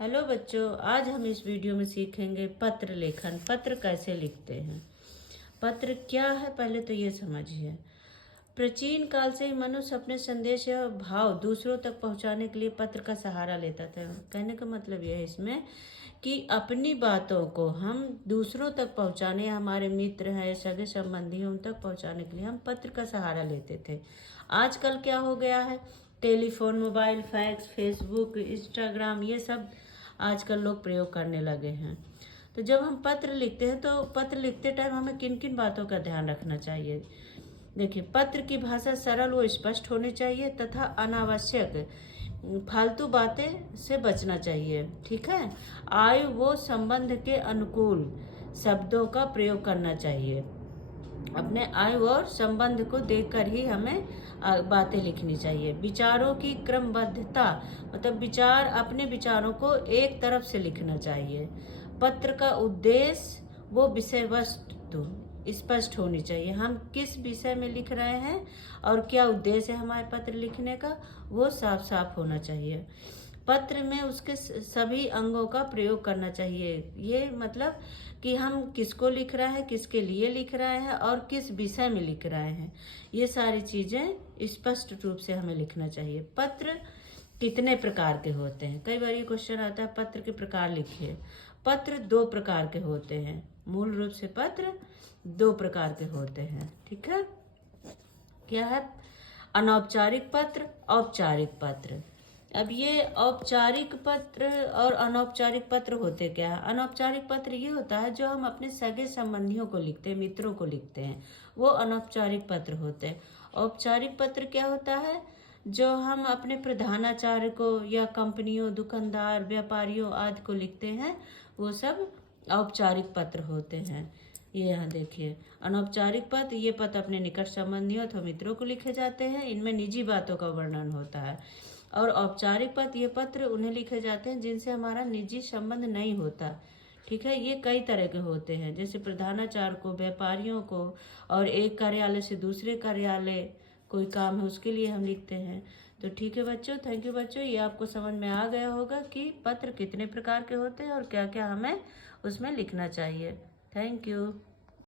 Hello बच्चों, आज हम इस वीडियो में सीखेंगे पत्र लेखन। पत्र कैसे लिखते हैं। पत्र क्या है, पहले तो ये समझिए। प्राचीन काल से ही मनुष्य अपने संदेश या भाव दूसरों तक पहुंचाने के लिए पत्र का सहारा लेता था। कहने का मतलब यह है इसमें कि अपनी बातों को हम दूसरों तक पहुंचाने, हमारे मित्र हैं, सगे संबंधी हैं, उन तक पहुंचाने के लिए हम पत्र का सहारा लेते थे। आजकल क्या हो गया है, telephone, mobile, fax, Facebook, Instagram, ये सब आजकल लोग प्रयोग करने लगे हैं। तो जब हम पत्र लिखते हैं तो पत्र लिखते टाइम हमें किन किन बातों का ध्यान रखना चाहिए। देखिए, पत्र की भाषा सरल व स्पष्ट होनी चाहिए तथा अनावश्यक फालतू बातें से बचना चाहिए। ठीक है। आयु व संबंध के अनुकूल शब्दों का प्रयोग करना चाहिए। अपने आयु और संबंध को देखकर ही हमें बातें लिखनी चाहिए। विचारों की क्रमबद्धता, मतलब विचार, अपने विचारों को एक तरफ से लिखना चाहिए। पत्र का उद्देश्य वो विषय वस्तु स्पष्ट होनी चाहिए। हम किस विषय में लिख रहे हैं और क्या उद्देश्य है हमारे पत्र लिखने का, वो साफ साफ होना चाहिए। पत्र में उसके सभी अंगों का प्रयोग करना चाहिए। ये मतलब कि हम किसको लिख रहे हैं, किसके लिए लिख रहे हैं और किस विषय में लिख रहे हैं, ये सारी चीजें स्पष्ट रूप से हमें लिखना चाहिए। पत्र कितने प्रकार के होते हैं, कई बार ये क्वेश्चन आता है, पत्र के प्रकार लिखिए। पत्र दो प्रकार के होते हैं। मूल रूप से पत्र दो प्रकार के होते हैं। ठीक है। क्या है? अनौपचारिक पत्र, औपचारिक पत्र। अब ये औपचारिक पत्र और अनौपचारिक पत्र होते क्या है। अनौपचारिक पत्र ये होता है जो हम अपने सगे संबंधियों को लिखते हैं, मित्रों को लिखते हैं, वो अनौपचारिक पत्र होते हैं। औपचारिक पत्र क्या होता है, जो हम अपने प्रधानाचार्य को या कंपनियों, दुकानदार, व्यापारियों आदि को लिखते हैं, वो सब औपचारिक पत्र होते हैं। ये यहाँ देखिए, अनौपचारिक पत्र, ये पत्र अपने निकट संबंधियों अथवा मित्रों को लिखे जाते हैं, इनमें निजी बातों का वर्णन होता है। और औपचारिक पत्र, ये पत्र उन्हें लिखे जाते हैं जिनसे हमारा निजी संबंध नहीं होता। ठीक है। ये कई तरह के होते हैं, जैसे प्रधानाचार्य को, व्यापारियों को, और एक कार्यालय से दूसरे कार्यालय कोई काम है उसके लिए हम लिखते हैं। तो ठीक है बच्चों, थैंक यू बच्चों। ये आपको समझ में आ गया होगा कि पत्र कितने प्रकार के होते हैं और क्या क्या हमें उसमें लिखना चाहिए। Thank you.